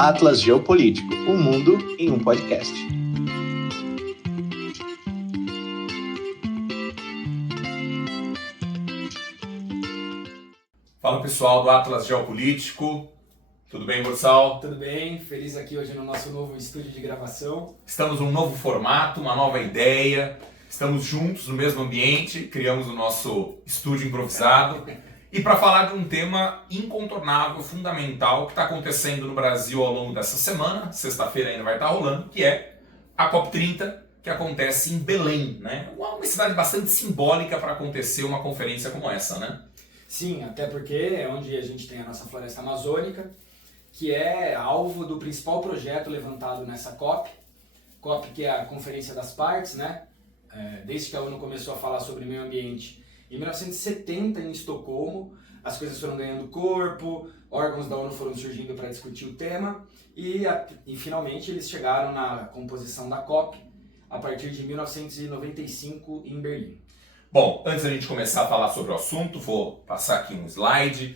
Atlas Geopolítico, o mundo em um podcast. Fala pessoal do Atlas Geopolítico, tudo bem, Borsal? Tudo bem, feliz aqui hoje no nosso novo estúdio de gravação. Estamos num novo formato, uma nova ideia, estamos juntos no mesmo ambiente, criamos o nosso estúdio improvisado e para falar de um tema incontornável, fundamental, que está acontecendo no Brasil ao longo dessa semana, sexta-feira ainda vai estar rolando, que é a COP30, que acontece em Belém, né? Uma cidade bastante simbólica para acontecer uma conferência como essa, né? Sim, até porque é onde a gente tem a nossa floresta amazônica, que é alvo do principal projeto levantado nessa COP. COP que é a Conferência das Partes, né? Desde que a ONU começou a falar sobre meio ambiente em 1970 em Estocolmo, as coisas foram ganhando corpo, órgãos da ONU foram surgindo para discutir o tema e finalmente eles chegaram na composição da COP a partir de 1995 em Berlim. Bom, antes da gente começar a falar sobre o assunto, vou passar aqui um slide.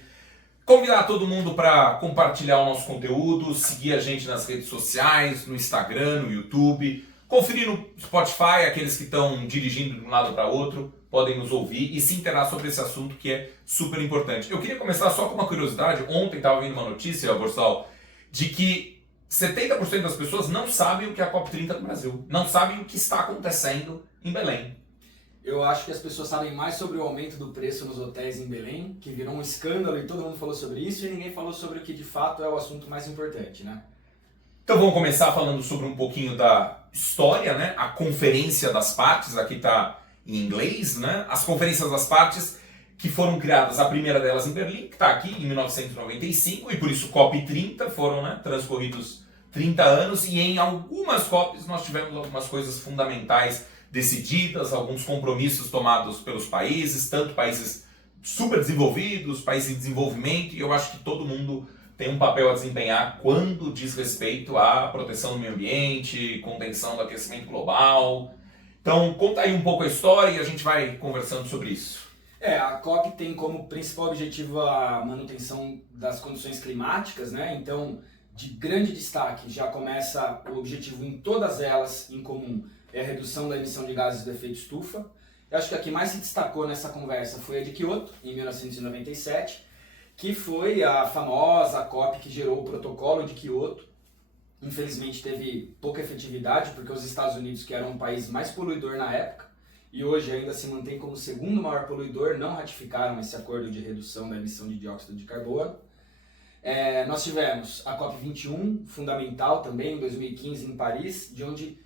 Convidar todo mundo para compartilhar o nosso conteúdo, seguir a gente nas redes sociais, no Instagram, no YouTube, conferir no Spotify, aqueles que estão dirigindo de um lado para outro, podem nos ouvir e se interar sobre esse assunto que é super importante. Eu queria começar só com uma curiosidade. Ontem estava vendo uma notícia, Borsal, de que 70% das pessoas não sabem o que é a COP30 no Brasil, não sabem o que está acontecendo em Belém. Eu acho que as pessoas sabem mais sobre o aumento do preço nos hotéis em Belém, que virou um escândalo e todo mundo falou sobre isso e ninguém falou sobre o que de fato é o assunto mais importante, né? Então vamos começar falando sobre um pouquinho da história, né? A Conferência das Partes, aqui está em inglês, né? As Conferências das Partes que foram criadas, a primeira delas em Berlim, que está aqui em 1995, e por isso COP30, foram, né, transcorridos 30 anos, e em algumas COPs nós tivemos algumas coisas fundamentais decididas, alguns compromissos tomados pelos países, tanto países super desenvolvidos, países em desenvolvimento, e eu acho que todo mundo tem um papel a desempenhar quando diz respeito à proteção do meio ambiente, contenção do aquecimento global. Então conta aí um pouco a história e a gente vai conversando sobre isso. A COP tem como principal objetivo a manutenção das condições climáticas, né? Então, de grande destaque, já começa o objetivo em todas elas em comum, é a redução da emissão de gases do efeito estufa. Eu acho que a que mais se destacou nessa conversa foi a de Kyoto, em 1997, que foi a famosa COP que gerou o protocolo de Kyoto. Infelizmente teve pouca efetividade, porque os Estados Unidos, que eram um país mais poluidor na época, e hoje ainda se mantém como o segundo maior poluidor, não ratificaram esse acordo de redução da emissão de dióxido de carbono. Nós tivemos a COP21, fundamental também, em 2015 em Paris, de onde...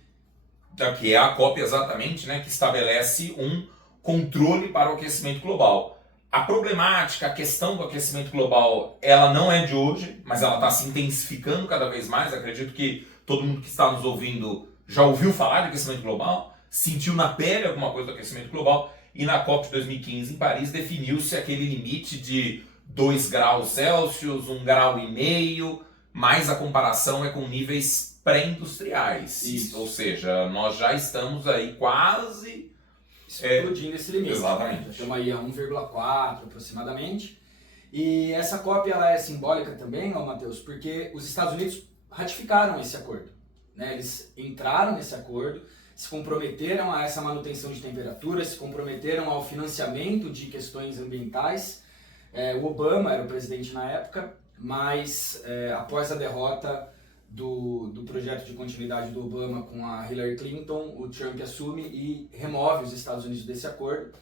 Que é a COP exatamente, né, que estabelece um controle para o aquecimento global. A problemática, a questão do aquecimento global, ela não é de hoje, mas ela está se intensificando cada vez mais. Acredito que todo mundo que está nos ouvindo já ouviu falar de aquecimento global, sentiu na pele alguma coisa do aquecimento global, e na COP de 2015 em Paris definiu-se aquele limite de 2 graus Celsius, 1,5 grau, mas a comparação é com níveis pré-industriais. Isso. Ou seja, nós já estamos aí quase explodindo esse limite. Exatamente. Já estamos aí a 1,4 aproximadamente. E essa COP ela é simbólica também, Matheus, porque os Estados Unidos ratificaram esse acordo, né? Eles entraram nesse acordo, se comprometeram a essa manutenção de temperatura, se comprometeram ao financiamento de questões ambientais. O Obama era o presidente na época, mas após a derrota do projeto de continuidade do Obama com a Hillary Clinton, o Trump assume e remove os Estados Unidos desse acordo.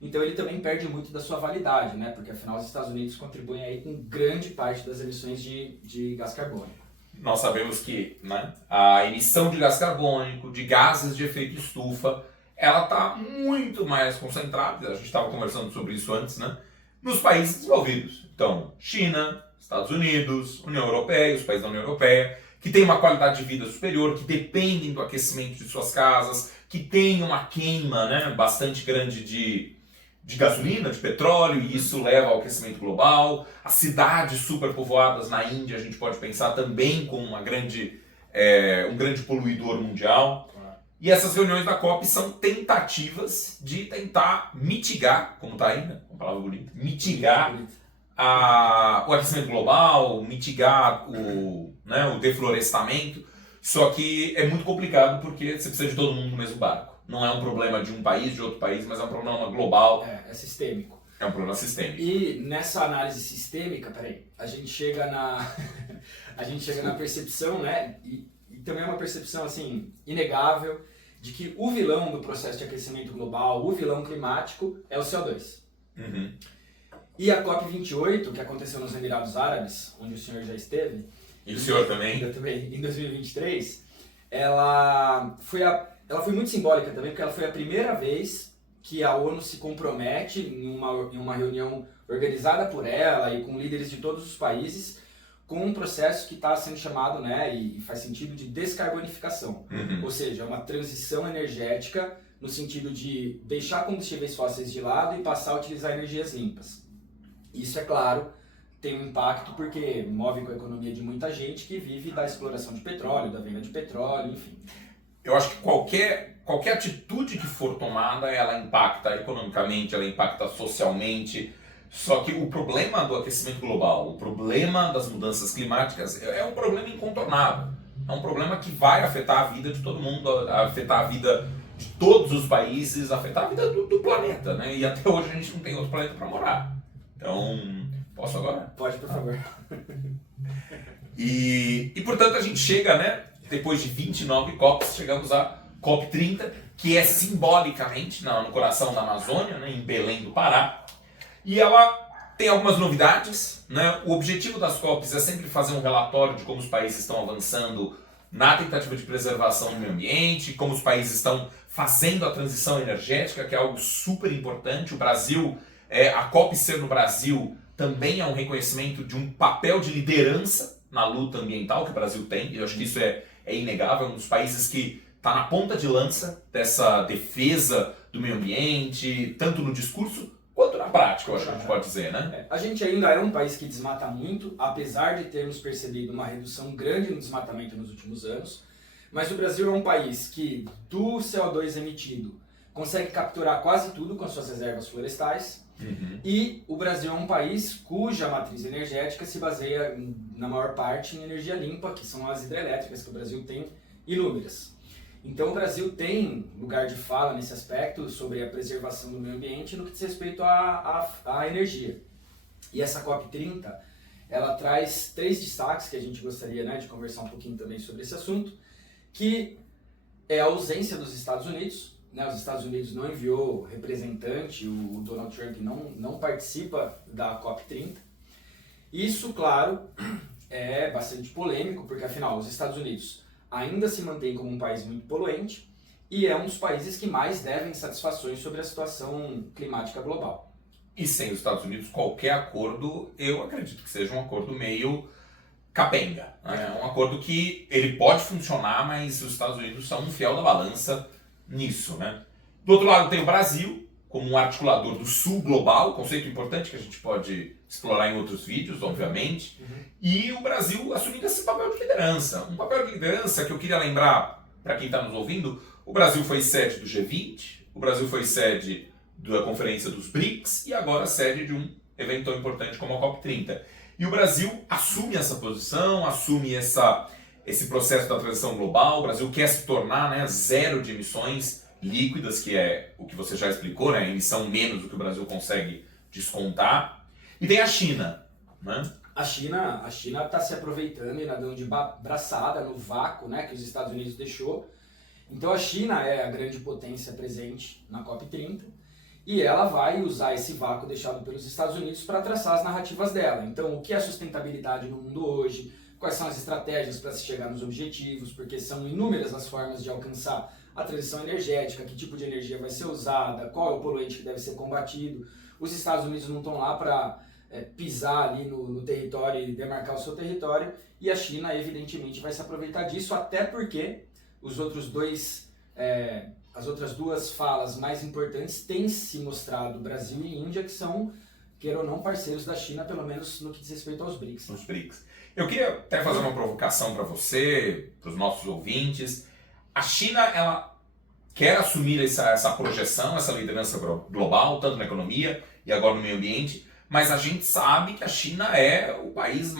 Então ele também perde muito da sua validade, né? Porque afinal os Estados Unidos contribuem aí com grande parte das emissões de gás carbônico. Nós sabemos que, né, a emissão de gás carbônico, de gases de efeito estufa, ela está muito mais concentrada, a gente estava conversando sobre isso antes, né, nos países desenvolvidos. Então, China, Estados Unidos, União Europeia, os países da União Europeia, que têm uma qualidade de vida superior, que dependem do aquecimento de suas casas, que têm uma queima, né, bastante grande de gasolina, de petróleo, e isso leva ao aquecimento global. As cidades superpovoadas na Índia, a gente pode pensar também como um grande poluidor mundial. E essas reuniões da COP são tentativas de tentar mitigar, como está aí, né, uma palavra bonita, mitigar o aquecimento global, mitigar o deflorestamento, só que é muito complicado porque você precisa de todo mundo no mesmo barco. Não é um problema de um país, de outro país, mas é um problema global. É sistêmico. É um problema sistêmico. E nessa análise sistêmica, a gente chega na percepção, né, e também é uma percepção assim, inegável, de que o vilão do processo de aquecimento global, o vilão climático, é o CO2. Uhum. E a COP28, que aconteceu nos Emirados Árabes, onde o senhor já esteve... E o senhor também? Eu também, em 2023, ela foi muito simbólica também, porque ela foi a primeira vez que a ONU se compromete em uma reunião organizada por ela e com líderes de todos os países, com um processo que está sendo chamado, né, e faz sentido, de descarbonificação. Uhum. Ou seja, uma transição energética no sentido de deixar combustíveis fósseis de lado e passar a utilizar energias limpas. Isso, é claro, tem um impacto porque move com a economia de muita gente que vive da exploração de petróleo, da venda de petróleo, enfim. Eu acho que qualquer atitude que for tomada, ela impacta economicamente, ela impacta socialmente. Só que o problema do aquecimento global, o problema das mudanças climáticas é um problema incontornável. É um problema que vai afetar a vida de todo mundo, afetar a vida de todos os países, afetar a vida do planeta, né? E até hoje a gente não tem outro planeta para morar. Então, posso agora? Pode, por favor. E portanto a gente chega, né? Depois de 29 COPs, chegamos à COP30, que é simbolicamente no coração da Amazônia, né, em Belém do Pará. E ela tem algumas novidades, né? O objetivo das COPs é sempre fazer um relatório de como os países estão avançando na tentativa de preservação do meio ambiente, como os países estão fazendo a transição energética, que é algo super importante. O Brasil, a COP ser no Brasil também é um reconhecimento de um papel de liderança na luta ambiental que o Brasil tem. Eu acho que isso é inegável, é um dos países que está na ponta de lança dessa defesa do meio ambiente, tanto no discurso quanto na prática, eu acho que a gente pode dizer, né? A gente ainda é um país que desmata muito, apesar de termos percebido uma redução grande no desmatamento nos últimos anos, mas o Brasil é um país que, do CO2 emitido, consegue capturar quase tudo com as suas reservas florestais. Uhum. E o Brasil é um país cuja matriz energética se baseia, na maior parte, em energia limpa, que são as hidrelétricas, que o Brasil tem inúmeras. Então o Brasil tem lugar de fala nesse aspecto sobre a preservação do meio ambiente no que diz respeito à energia. E essa COP30, ela traz 3 destaques que a gente gostaria, né, de conversar um pouquinho também sobre esse assunto, que é a ausência dos Estados Unidos. Né, os Estados Unidos não enviou representante, o Donald Trump não participa da COP30. Isso, claro, é bastante polêmico, porque afinal os Estados Unidos ainda se mantém como um país muito poluente e é um dos países que mais devem satisfações sobre a situação climática global. E sem os Estados Unidos, qualquer acordo, eu acredito que seja um acordo meio capenga. Né? Um acordo que ele pode funcionar, mas os Estados Unidos são um fiel da balança nisso, né? Do outro lado tem o Brasil, como um articulador do sul global, conceito importante que a gente pode explorar em outros vídeos, obviamente, e o Brasil assumindo esse papel de liderança. Um papel de liderança que eu queria lembrar, para quem está nos ouvindo, o Brasil foi sede do G20, o Brasil foi sede da Conferência dos BRICS e agora sede de um evento tão importante como a COP30. E o Brasil assume essa posição, assume esse processo da transição global. O Brasil quer se tornar, né, zero de emissões líquidas, que é o que você já explicou, né, emissão menos do que o Brasil consegue descontar. E tem a China, né? A China está se aproveitando e nadando de braçada no vácuo, né, que os Estados Unidos deixou. Então a China é a grande potência presente na COP30 e ela vai usar esse vácuo deixado pelos Estados Unidos para traçar as narrativas dela. Então, o que é sustentabilidade no mundo hoje? Quais são as estratégias para se chegar nos objetivos? Porque são inúmeras as formas de alcançar a transição energética, que tipo de energia vai ser usada, qual é o poluente que deve ser combatido. Os Estados Unidos não estão lá para pisar ali no território e demarcar o seu território, e a China, evidentemente, vai se aproveitar disso, até porque as outras duas falas mais importantes têm se mostrado Brasil e Índia, que são, queira ou não, parceiros da China, pelo menos no que diz respeito aos BRICS. Os BRICS. Eu queria até fazer uma provocação para você, para os nossos ouvintes. A China, ela quer assumir essa projeção, essa liderança global, tanto na economia e agora no meio ambiente, mas a gente sabe que a China é o país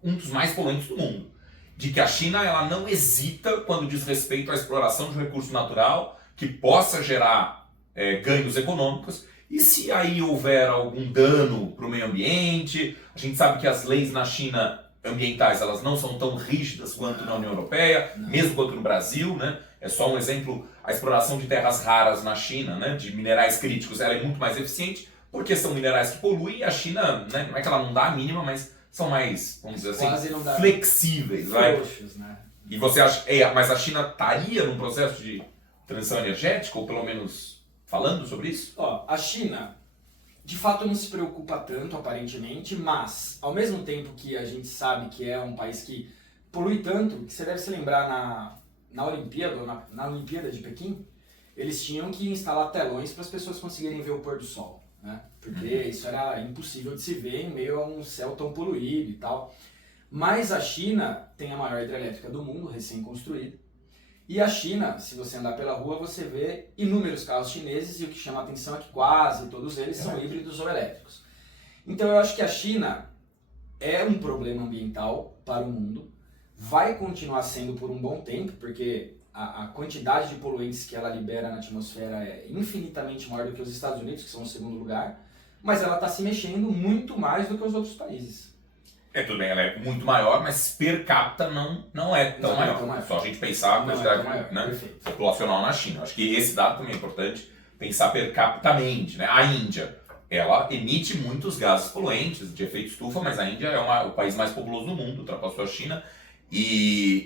um dos mais poluentes do mundo. De que a China ela não hesita quando diz respeito à exploração de um recurso natural que possa gerar ganhos econômicos. E se aí houver algum dano para o meio ambiente, a gente sabe que as leis na China ambientais elas não são tão rígidas quanto na União Europeia, mesmo quanto no Brasil, né? É só um exemplo, a exploração de terras raras na China, né? De minerais críticos, ela é muito mais eficiente, porque são minerais que poluem, e a China, né? Não é que ela não dá a mínima, mas são mais, vamos dizer assim, flexíveis. Frouxos, né? E você acha, mas a China estaria num processo de transição energética, ou pelo menos falando sobre isso? Ó, a China, de fato, não se preocupa tanto, aparentemente, mas, ao mesmo tempo que a gente sabe que é um país que polui tanto, que você deve se lembrar na Olimpíada de Pequim, eles tinham que instalar telões para as pessoas conseguirem ver o pôr do sol, né? Porque isso era impossível de se ver em meio a um céu tão poluído e tal. Mas a China tem a maior hidrelétrica do mundo, recém-construída. E a China, se você andar pela rua, você vê inúmeros carros chineses e o que chama a atenção é que quase todos eles são híbridos ou elétricos. Então eu acho que a China é um problema ambiental para o mundo, vai continuar sendo por um bom tempo, porque a quantidade de poluentes que ela libera na atmosfera é infinitamente maior do que os Estados Unidos, que são o segundo lugar, mas ela está se mexendo muito mais do que os outros países. Tudo bem, ela é muito maior, mas per capita não é tão maior. Só a gente pensar a quantidade populacional na China. Acho que esse dado também é importante, pensar per capitamente, né? A Índia, ela emite muitos gases poluentes de efeito estufa, mas a Índia é o país mais populoso do mundo, ultrapassou a China.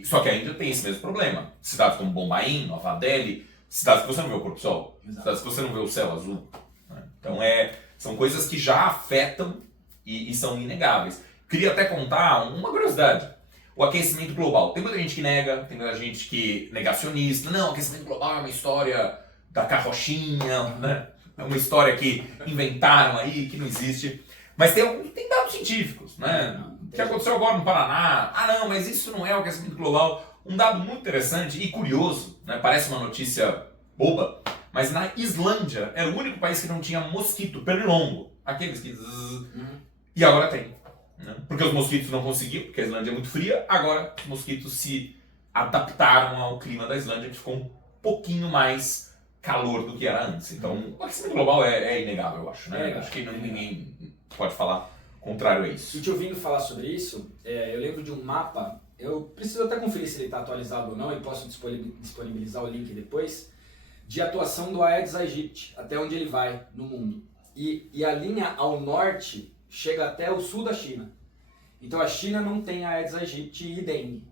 Só que a Índia tem esse mesmo problema. Cidades como Bombaim, Nova Delhi, cidades que você não vê o pôr do sol, cidades que você não vê o céu azul. Né? Então são coisas que já afetam e são inegáveis. Queria até contar uma curiosidade. O aquecimento global. Tem muita gente que nega, tem muita gente que é negacionista. Não, o aquecimento global é uma história da carrochinha, né? É uma história que inventaram aí, que não existe. Mas tem dados científicos, né? O que aconteceu agora no Paraná? Não, mas isso não é o aquecimento global. Um dado muito interessante e curioso, né? Parece uma notícia boba, mas na Islândia era o único país que não tinha mosquito pernilongo. Aqueles que... E agora tem. Né? Porque os mosquitos não conseguiam, porque a Islândia é muito fria, agora os mosquitos se adaptaram ao clima da Islândia, que ficou um pouquinho mais calor do que era antes. Então, o aquecimento global é inegável, eu acho. Né? Acho que ninguém pode falar contrário a isso. E te ouvindo falar sobre isso, eu lembro de um mapa, eu preciso até conferir se ele está atualizado ou não, e posso disponibilizar o link depois, de atuação do Aedes aegypti, até onde ele vai no mundo. E a linha ao norte chega até o sul da China. Então a China não tem Aedes aegypti e dengue.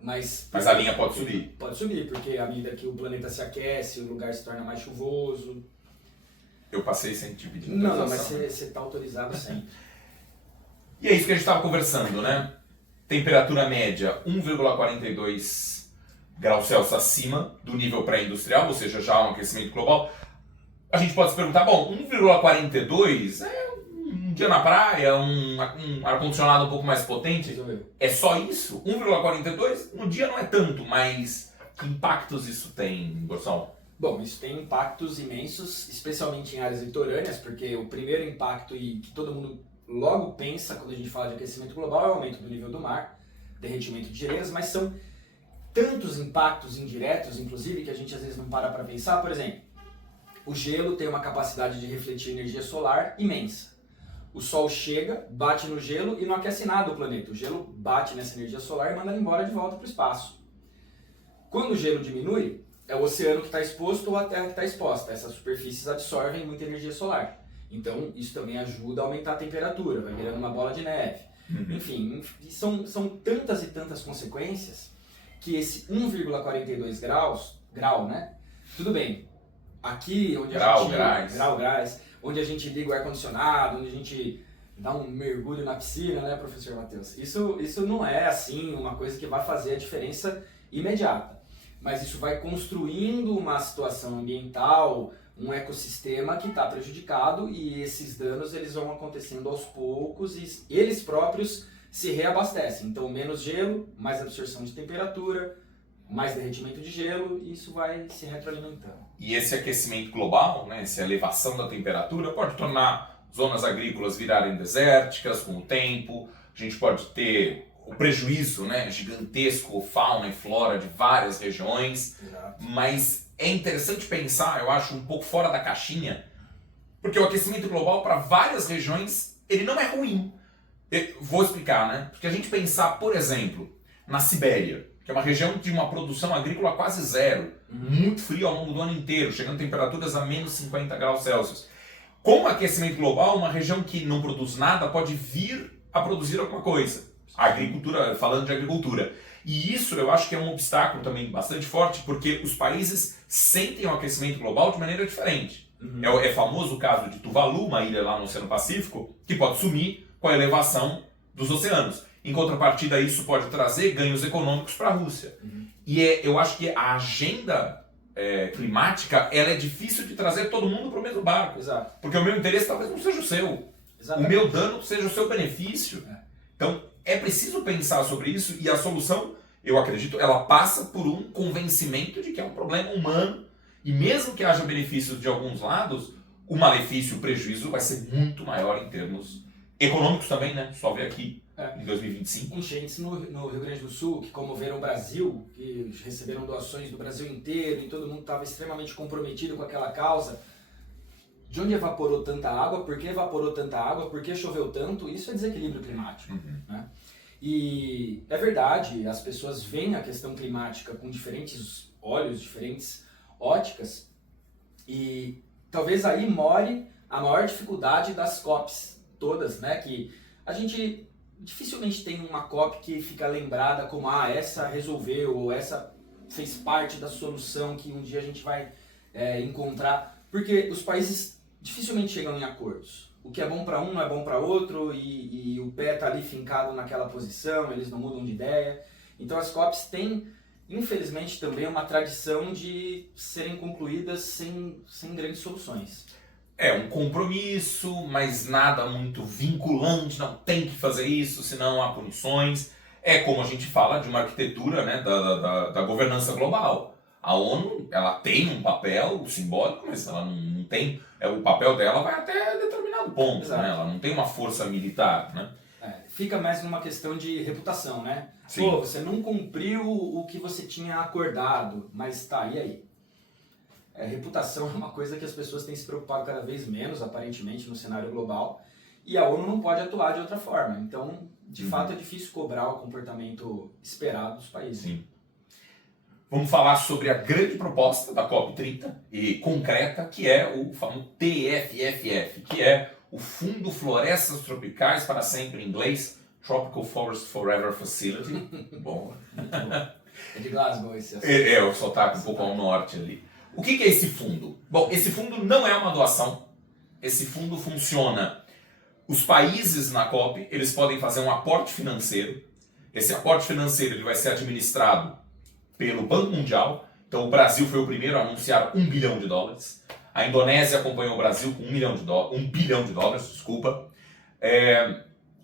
Mas a linha pode subir. Pode subir, porque à medida que o planeta se aquece, o lugar se torna mais chuvoso. Eu passei sem te pedir. Não, mas você está autorizado sempre. E é isso que a gente estava conversando, né? Temperatura média 1,42 graus Celsius acima do nível pré-industrial, ou seja, já um aquecimento global. A gente pode se perguntar, bom, 1,42 é um dia na praia, um ar-condicionado um pouco mais potente. É só isso? 1,42 no dia não é tanto, mas que impactos isso tem, Borsal? Bom, isso tem impactos imensos, especialmente em áreas litorâneas, porque o primeiro impacto e que todo mundo logo pensa quando a gente fala de aquecimento global é o aumento do nível do mar, derretimento de geleiras, mas são tantos impactos indiretos, inclusive, que a gente às vezes não para pensar. Por exemplo, o gelo tem uma capacidade de refletir energia solar imensa. O sol chega, bate no gelo e não aquece nada o planeta. O gelo bate nessa energia solar e manda ele embora de volta para o espaço. Quando o gelo diminui, é o oceano que está exposto ou a Terra que está exposta. Essas superfícies absorvem muita energia solar. Então, isso também ajuda a aumentar a temperatura, vai virando uma bola de neve. Enfim, são tantas e tantas consequências que esse 1,42 grau, né? Tudo bem. Aqui, onde onde a gente liga o ar-condicionado, onde a gente dá um mergulho na piscina, né, professor Matheus? Isso não é, assim, uma coisa que vai fazer a diferença imediata. Mas isso vai construindo uma situação ambiental, um ecossistema que está prejudicado, e esses danos eles vão acontecendo aos poucos e eles próprios se reabastecem. Então, menos gelo, mais absorção de temperatura, mais derretimento de gelo, e isso vai se retroalimentando. E esse aquecimento global, né, essa elevação da temperatura, pode tornar zonas agrícolas virarem desérticas com o tempo, a gente pode ter o prejuízo, né, gigantesco, fauna e flora de várias regiões, mas é interessante pensar, eu acho, um pouco fora da caixinha, porque o aquecimento global para várias regiões, ele não é ruim. Vou explicar, né? Porque a gente pensar, por exemplo, na Sibéria, que é uma região de uma produção agrícola quase zero, muito frio ao longo do ano inteiro, chegando a temperaturas a menos 50 graus Celsius. Com o aquecimento global, uma região que não produz nada pode vir a produzir alguma coisa. A agricultura, falando de agricultura. E isso eu acho que é um obstáculo também bastante forte, porque os países sentem o aquecimento global de maneira diferente. É famoso o caso de Tuvalu, uma ilha lá no Oceano Pacífico, que pode sumir com a elevação dos oceanos. Em contrapartida, isso pode trazer ganhos econômicos para a Rússia. E eu acho que a agenda climática ela é difícil de trazer todo mundo para o mesmo barco. Exato. Porque o meu interesse talvez não seja o seu. Exatamente. O meu dano seja o seu benefício. Então, é preciso pensar sobre isso e a solução, eu acredito, ela passa por um convencimento de que é um problema humano e mesmo que haja benefícios de alguns lados, o malefício, o prejuízo vai ser muito maior em termos econômicos também, né? Só ver aqui em 2025. Enchentes no Rio Grande do Sul, que comoveram o Brasil, que receberam doações do Brasil inteiro e todo mundo estava extremamente comprometido com aquela causa. De onde evaporou tanta água? Por que evaporou tanta água? Por que choveu tanto? Isso é desequilíbrio climático. Né? E é verdade, as pessoas veem a questão climática com diferentes olhos, diferentes óticas, e talvez aí more a maior dificuldade das COPs todas, né? Que a gente dificilmente tem uma COP que fica lembrada como essa resolveu, ou essa fez parte da solução que um dia a gente vai encontrar, porque os países dificilmente chegam em acordos. O que é bom para um não é bom para outro e o pé está ali fincado naquela posição, eles não mudam de ideia. Então as COPs têm, infelizmente, também uma tradição de serem concluídas sem grandes soluções. É um compromisso, mas nada muito vinculante, não tem que fazer isso, senão há punições. É como a gente fala de uma arquitetura, né, da governança global. A ONU, ela tem um papel simbólico, mas ela não tem... o papel dela vai até determinado ponto, né? Ela não tem uma força militar, né? Fica mais numa questão de reputação, né? Sim. Pô, você não cumpriu o que você tinha acordado, mas tá, e aí? Reputação é uma coisa que as pessoas têm se preocupado cada vez menos, aparentemente, no cenário global, e a ONU não pode atuar de outra forma. Então, de fato, é difícil cobrar o comportamento esperado dos países. Sim. Vamos falar sobre a grande proposta da COP30 e concreta, que é o famoso TFFF, que é o Fundo Florestas Tropicais para Sempre, em inglês, Tropical Forest Forever Facility. Bom. É de Glasgow esse assunto. O sotaque um pouco ao norte ali. O que é esse fundo? Bom, esse fundo não é uma doação. Esse fundo funciona. Os países na COP, eles podem fazer um aporte financeiro. Esse aporte financeiro ele vai ser administrado pelo Banco Mundial. Então o Brasil foi o primeiro a anunciar $1 bilhão. A Indonésia acompanhou o Brasil com $1 bilhão, desculpa.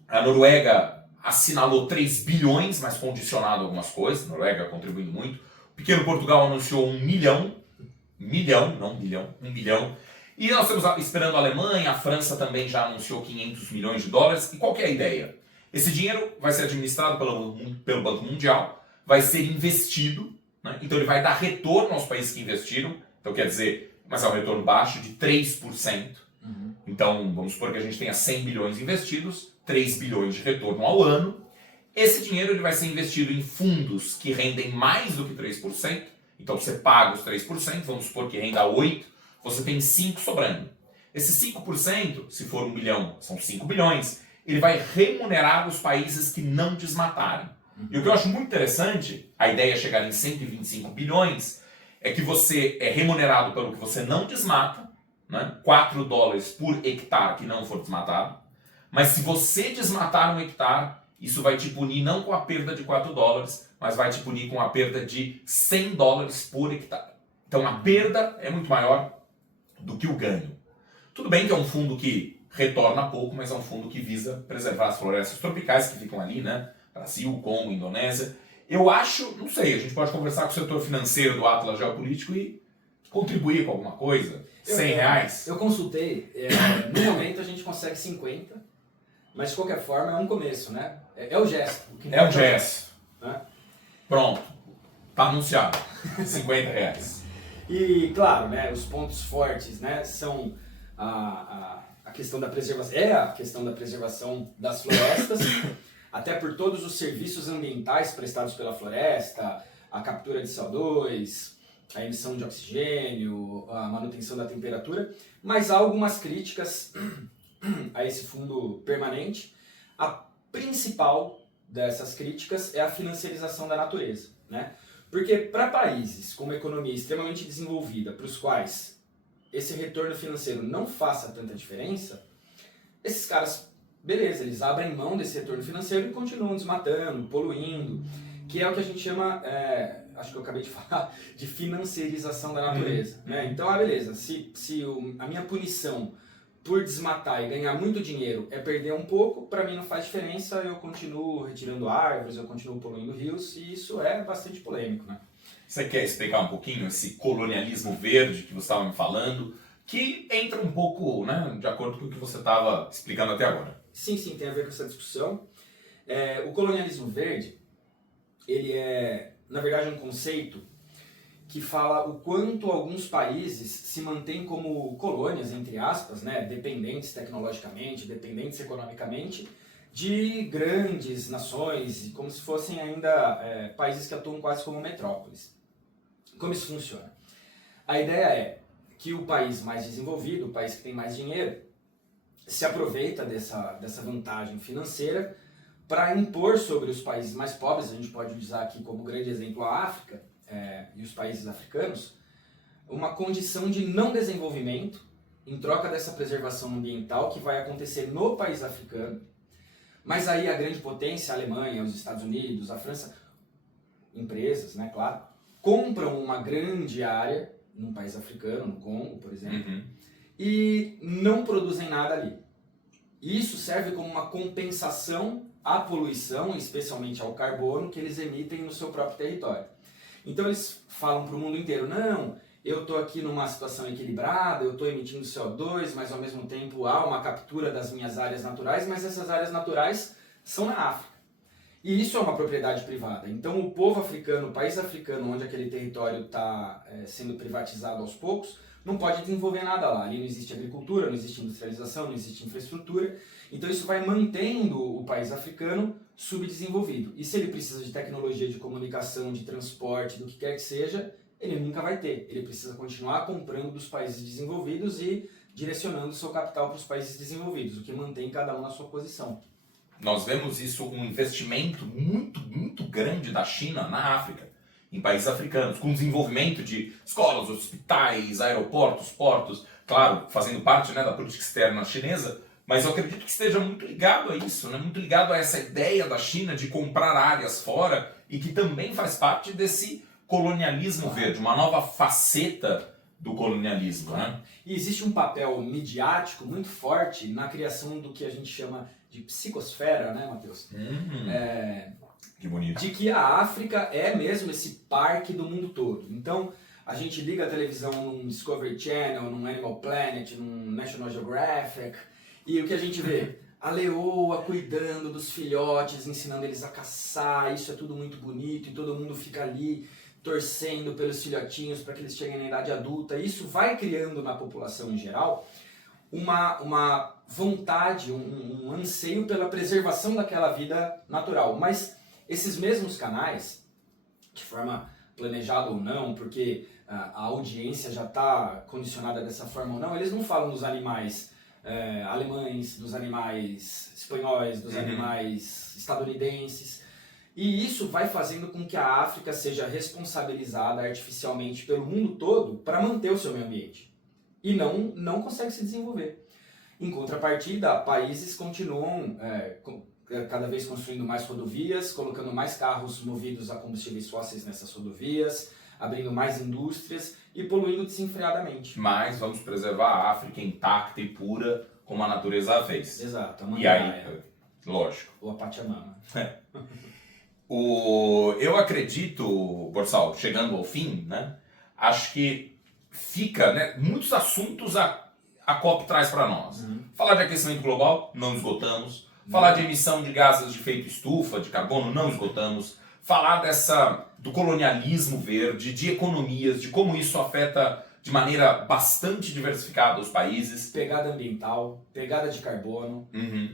A Noruega assinalou 3 bilhões, mas condicionado a algumas coisas. A Noruega contribuindo muito. O pequeno Portugal anunciou $1 milhão. Não bilhão, $1 bilhão. E nós estamos esperando a Alemanha, a França também já anunciou $500 milhões. E qual que é a ideia? Esse dinheiro vai ser administrado pelo Banco Mundial, vai ser investido, né? Então ele vai dar retorno aos países que investiram, então quer dizer, mas é um retorno baixo de 3%. Então vamos supor que a gente tenha 100 bilhões investidos, 3 bilhões de retorno ao ano. Esse dinheiro ele vai ser investido em fundos que rendem mais do que 3%, então você paga os 3%, vamos supor que renda 8%, você tem 5% sobrando. Esses 5%, se for 1 bilhão, são 5 bilhões, ele vai remunerar os países que não desmatarem. E o que eu acho muito interessante, a ideia é chegar em 125 bilhões, é que você é remunerado pelo que você não desmata, né? $4 por hectare que não for desmatado, mas se você desmatar um hectare, isso vai te punir não com a perda de $4, mas vai te punir com a perda de $100 por hectare. Então a perda é muito maior do que o ganho. Tudo bem que é um fundo que retorna pouco, mas é um fundo que visa preservar as florestas tropicais que ficam ali, né? Brasil, Congo, Indonésia. Eu acho, não sei, a gente pode conversar com o setor financeiro do Atlas Geopolítico e contribuir com alguma coisa. R$100? Eu consultei, no momento a gente consegue 50, mas de qualquer forma é um começo, né? É o gesto. É o gesto. Né? Pronto. Tá anunciado. R$50. E, claro, né, os pontos fortes, né, são a questão da preservação, a questão da preservação das florestas, até por todos os serviços ambientais prestados pela floresta, a captura de CO2, a emissão de oxigênio, a manutenção da temperatura, mas há algumas críticas a esse fundo permanente. A principal dessas críticas é a financiarização da natureza, né? Porque para países com uma economia extremamente desenvolvida, para os quais esse retorno financeiro não faça tanta diferença, esses caras, beleza, eles abrem mão desse retorno financeiro e continuam desmatando, poluindo, que é o que a gente chama, acho que eu acabei de falar, de financiarização da natureza. Né? Então, beleza, se a minha punição por desmatar e ganhar muito dinheiro é perder um pouco, para mim não faz diferença, eu continuo retirando árvores, eu continuo poluindo rios, e isso é bastante polêmico, né? Você quer explicar um pouquinho esse colonialismo verde que você estava me falando, que entra um pouco, né, de acordo com o que você estava explicando até agora? Sim, tem a ver com essa discussão. O colonialismo verde, ele é, na verdade, um conceito que fala o quanto alguns países se mantêm como colônias, entre aspas, né, dependentes tecnologicamente, dependentes economicamente, de grandes nações, como se fossem ainda países que atuam quase como metrópoles. Como isso funciona? A ideia é que o país mais desenvolvido, o país que tem mais dinheiro, se aproveita dessa vantagem financeira para impor sobre os países mais pobres, a gente pode usar aqui como grande exemplo a África, e os países africanos, uma condição de não desenvolvimento em troca dessa preservação ambiental que vai acontecer no país africano, mas aí a grande potência, a Alemanha, os Estados Unidos, a França, empresas, né, claro, compram uma grande área num país africano, no Congo, por exemplo, e não produzem nada ali. Isso serve como uma compensação à poluição, especialmente ao carbono, que eles emitem no seu próprio território. Então eles falam para o mundo inteiro, não, eu estou aqui numa situação equilibrada, eu estou emitindo CO2, mas ao mesmo tempo há uma captura das minhas áreas naturais, mas essas áreas naturais são na África. E isso é uma propriedade privada. Então o povo africano, o país africano onde aquele território está sendo privatizado aos poucos, não pode desenvolver nada lá. Ali não existe agricultura, não existe industrialização, não existe infraestrutura. Então isso vai mantendo o país africano subdesenvolvido. E se ele precisa de tecnologia de comunicação, de transporte, do que quer que seja, ele nunca vai ter. Ele precisa continuar comprando dos países desenvolvidos e direcionando seu capital para os países desenvolvidos, o que mantém cada um na sua posição. Nós vemos isso, um investimento muito, muito grande da China na África, em países africanos, com desenvolvimento de escolas, hospitais, aeroportos, portos, claro, fazendo parte, né, da política externa chinesa, mas eu acredito que esteja muito ligado a isso, né, muito ligado a essa ideia da China de comprar áreas fora e que também faz parte desse colonialismo verde, uma nova faceta do colonialismo. Né? E existe um papel midiático muito forte na criação do que a gente chama de psicosfera, né, Matheus? Que bonito. De que a África é mesmo esse parque do mundo todo. Então, a gente liga a televisão num Discovery Channel, num Animal Planet, num National Geographic, e o que a gente vê? A leoa cuidando dos filhotes, ensinando eles a caçar, isso é tudo muito bonito, e todo mundo fica ali torcendo pelos filhotinhos para que eles cheguem na idade adulta. Isso vai criando na população em geral uma vontade, um anseio pela preservação daquela vida natural. Mas esses mesmos canais, de forma planejada ou não, porque a audiência já está condicionada dessa forma ou não, eles não falam dos animais alemães, dos animais espanhóis, dos animais estadunidenses. E isso vai fazendo com que a África seja responsabilizada artificialmente pelo mundo todo para manter o seu meio ambiente. E não consegue se desenvolver. Em contrapartida, países continuam cada vez construindo mais rodovias, colocando mais carros movidos a combustíveis fósseis nessas rodovias, abrindo mais indústrias e poluindo desenfreadamente. Mas vamos preservar a África intacta e pura como a natureza a fez. Exato. E aí, lógico. Ou a Pachamama. Eu acredito, Borsal, chegando ao fim, né? Acho que fica, né, muitos assuntos a COP traz para nós. Falar de aquecimento global, não esgotamos. Falar de emissão de gases de efeito estufa, de carbono, não esgotamos. Falar do colonialismo verde, de economias, de como isso afeta de maneira bastante diversificada os países. Pegada ambiental, pegada de carbono.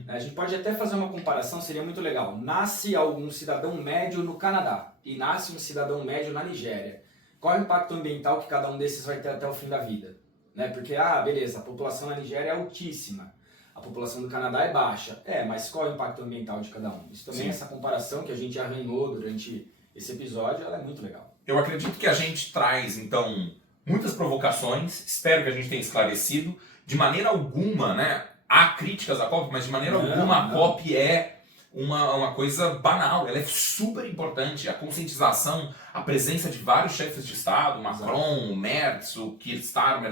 A gente pode até fazer uma comparação, seria muito legal. Nasce algum cidadão médio no Canadá e nasce um cidadão médio na Nigéria. Qual é o impacto ambiental que cada um desses vai ter até o fim da vida? Né? Porque, beleza, a população na Nigéria é altíssima. A população do Canadá é baixa. Mas qual é o impacto ambiental de cada um? Isso também, essa comparação que a gente arranhou durante esse episódio, ela é muito legal. Eu acredito que a gente traz, então, muitas provocações. Espero que a gente tenha esclarecido. De maneira alguma, né? Há críticas à COP, mas de maneira alguma a COP é uma coisa banal. Ela é super importante. A conscientização, a presença de vários chefes de Estado, Macron, o Merz, o Keir Starmer,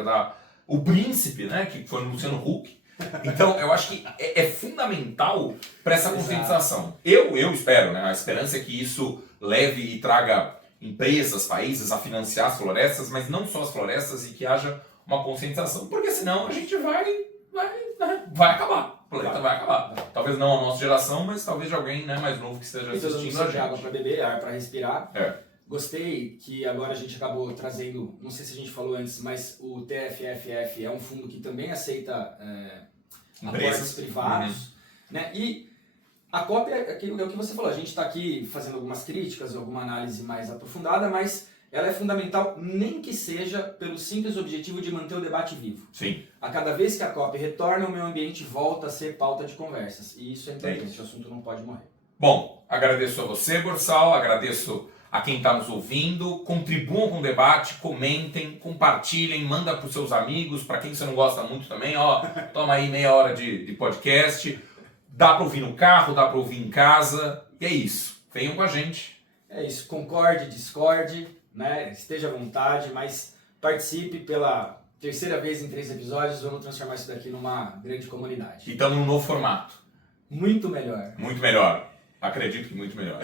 o príncipe, né? Que foi o Luciano Huck. Então, eu acho que é fundamental para essa conscientização. Eu espero, né? A esperança é que isso leve e traga empresas, países a financiar as florestas, mas não só as florestas, e que haja uma conscientização, porque senão a gente vai acabar. O planeta vai acabar. Talvez não a nossa geração, mas talvez de alguém, né, mais novo que esteja assistindo a gente. Água para beber, ar para respirar. Gostei que agora a gente acabou trazendo, não sei se a gente falou antes, mas o TFFF é um fundo que também aceita aportes privados. Né? E a COP é o que você falou, a gente está aqui fazendo algumas críticas, alguma análise mais aprofundada, mas ela é fundamental nem que seja pelo simples objetivo de manter o debate vivo. Sim. A cada vez que a COP retorna, o meio ambiente volta a ser pauta de conversas. E isso é importante, o assunto não pode morrer. Bom, agradeço a você, Borsal, agradeço a quem está nos ouvindo, contribuam com o debate, comentem, compartilhem, manda para os seus amigos, para quem você não gosta muito também, toma aí meia hora de podcast, dá para ouvir no carro, dá para ouvir em casa, e é isso, venham com a gente. É isso, concorde, discorde, né? Esteja à vontade, mas participe pela terceira vez em 3 episódios, vamos transformar isso daqui numa grande comunidade. E estamos num novo formato. Muito melhor. Muito melhor. Acredito que muito melhor.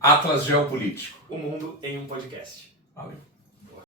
Atlas Geopolítico. O mundo em um podcast. Valeu.